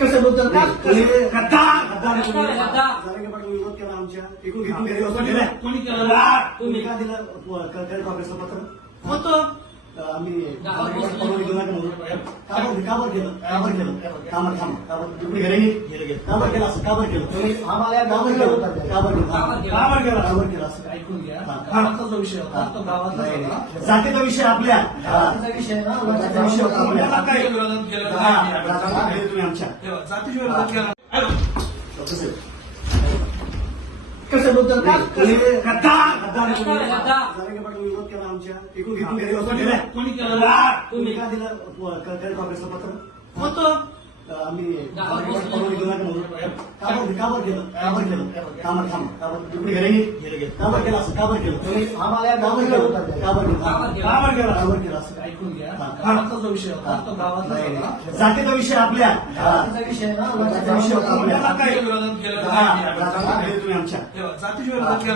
कसं पाटील विरोध केला आमच्या इकडून घेऊन. कोणी केलं? तुम्ही का दिलं पत्र होतं आम्ही काबर काबर केलं काबर केलं. काबर थांब काबर. घरी नाही. गेलं, गेलं. काबर केलं असं काबर केलं. तुम्ही आम्हाला काबर केलं काबर केलं. काबर केलं. काबर केलं काबर केलं असं. ऐकून घ्या. हा. गावातला जो विषय होता. तो. जातीचा विषय आपल्या. जातीचा विषय ना जातीचा विषय होता आपल्या. विरोधात हा, घरी तुम्ही आमच्या. जातीच्या विरोधात केला कसं कशाबद्दल का पाटील विरोध केला आमच्या. गेले. कोणी केलं? तुम्ही. का दिलं? पत्र. होतं. आम्ही. काबर काबर केलं. काबर केलं. काबर थांब. काबर घरी. गेलं. काबर केलं असं. काबर केलं. तुम्ही आम्हाला काबर गावात केलं. होता काबर केलं. काबर केलं. काबर केलं. काबर केलं. असं ऐकून घ्या. गावातला जो विषय होता तो नाही. जातीचा विषय आपल्या. जातीचा विषय ना. विषय होता आपल्या. जातीच्या विरोधात केला. तुम्ही आमच्या तेव्हा जातीच्या विरोधात केला.